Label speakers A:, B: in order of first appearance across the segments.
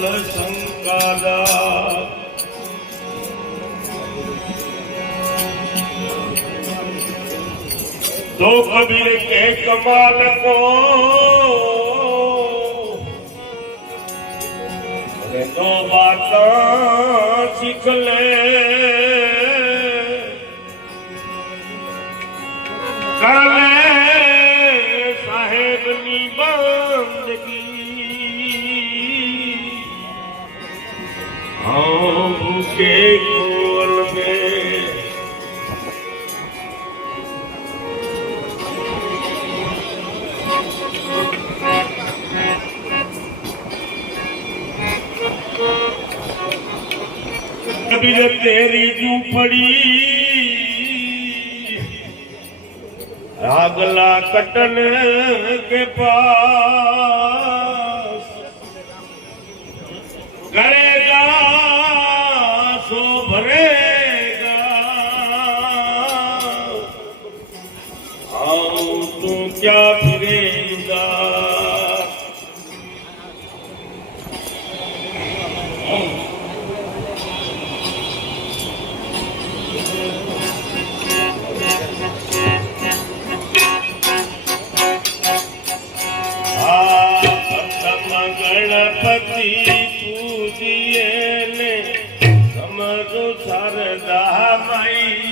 A: સકલ સંકાદા તો કબીર કે કમાલ કો નો બાતા શીખ લે કબીર તેરી ઝૂંપડી. રાગલા કટન કે પા भाई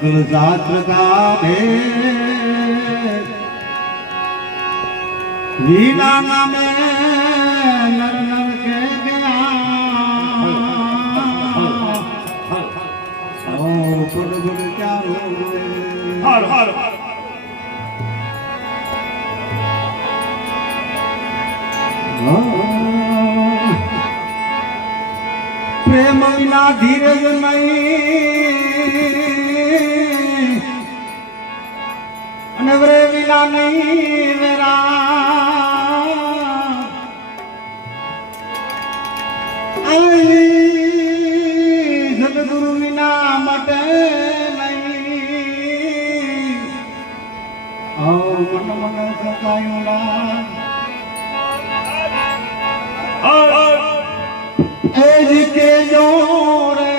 B: सकल शास्त्र का भेद वीणा नामे नर नर के गया और गुण गुण क्या रोए हर
A: हर
B: प्रेम बिना धीरज नहीं નાની વેરા સદગુરુ વિના માટે નહીં મન મન સતાયું ના એ કે જો રે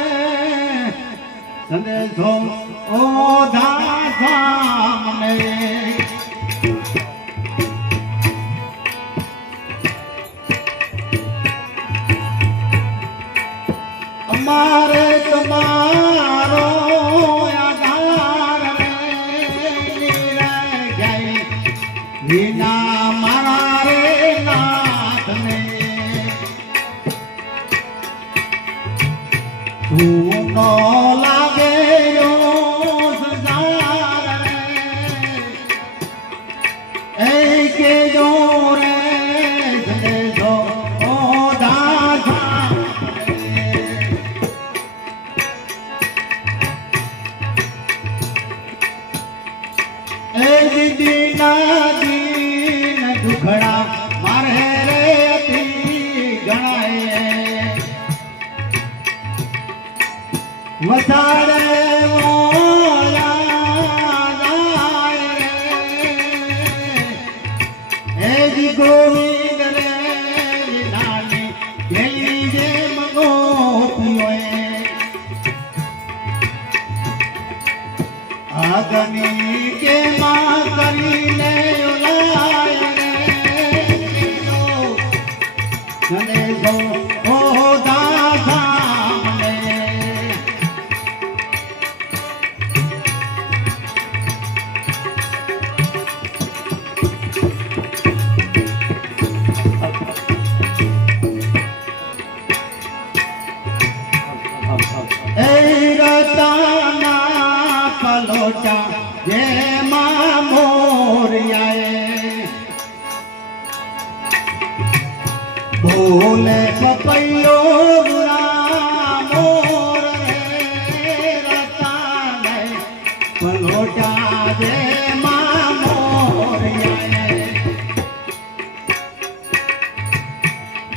B: સંદેશો ઓ ધા મારે તમારો આધાર વિના લાગણી કે ના કરી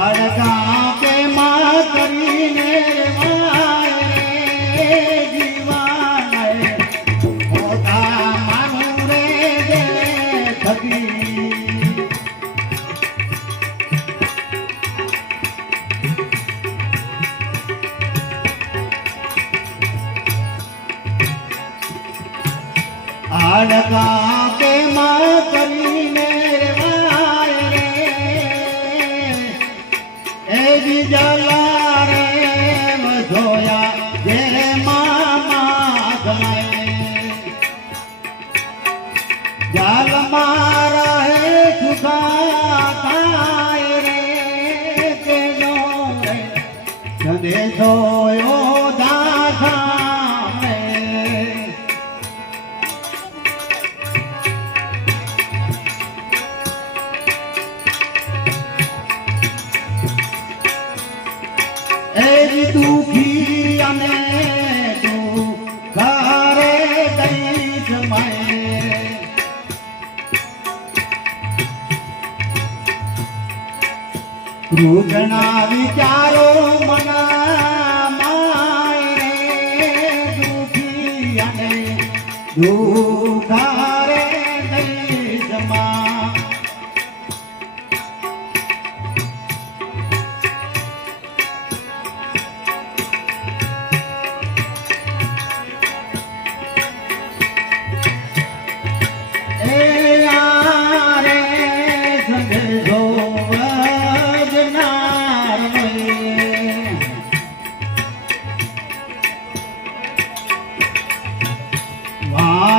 B: शारदा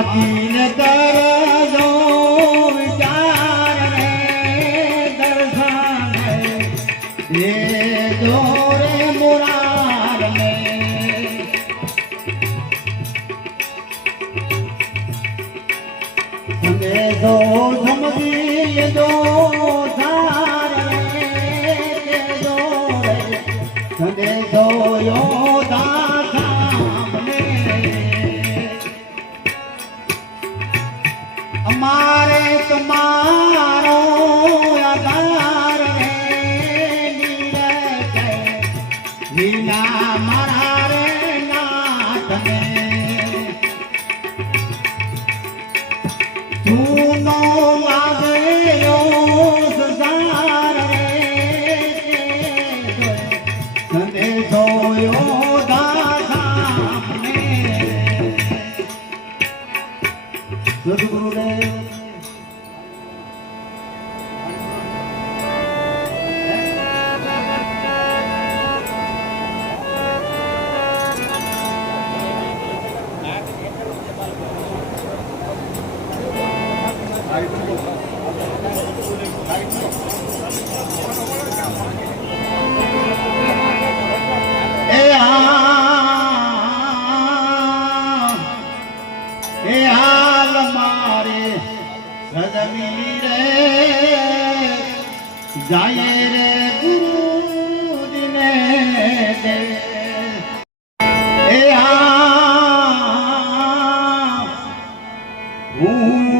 B: આપીને તારો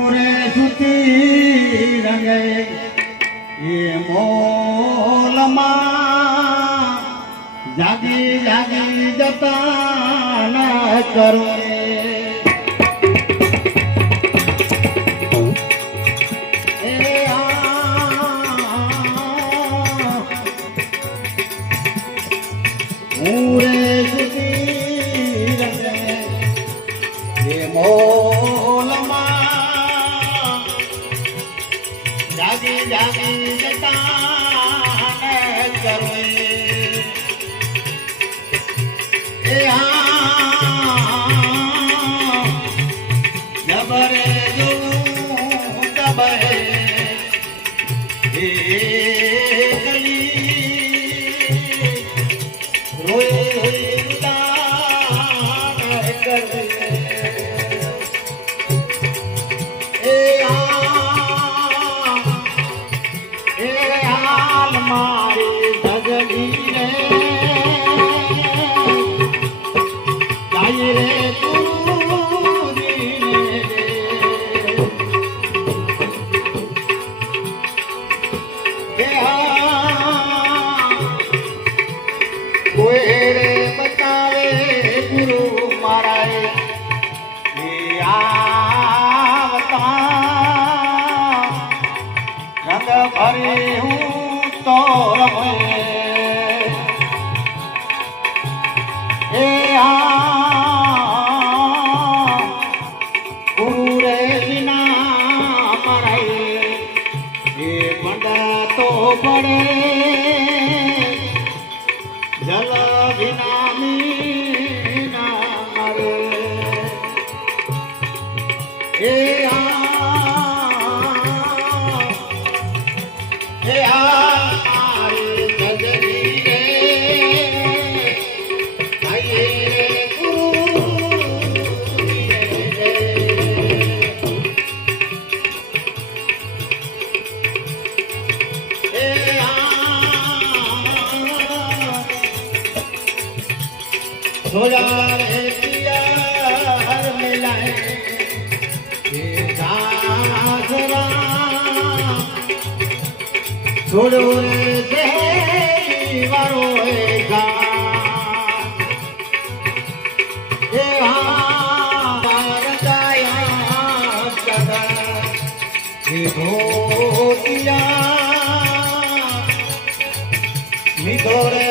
B: રે સુતી રંગે. એ મોલમાં જાગી જાગી જતા ન કરું. જલ વિનામી রাধা হে ভোটিয়া নিধরে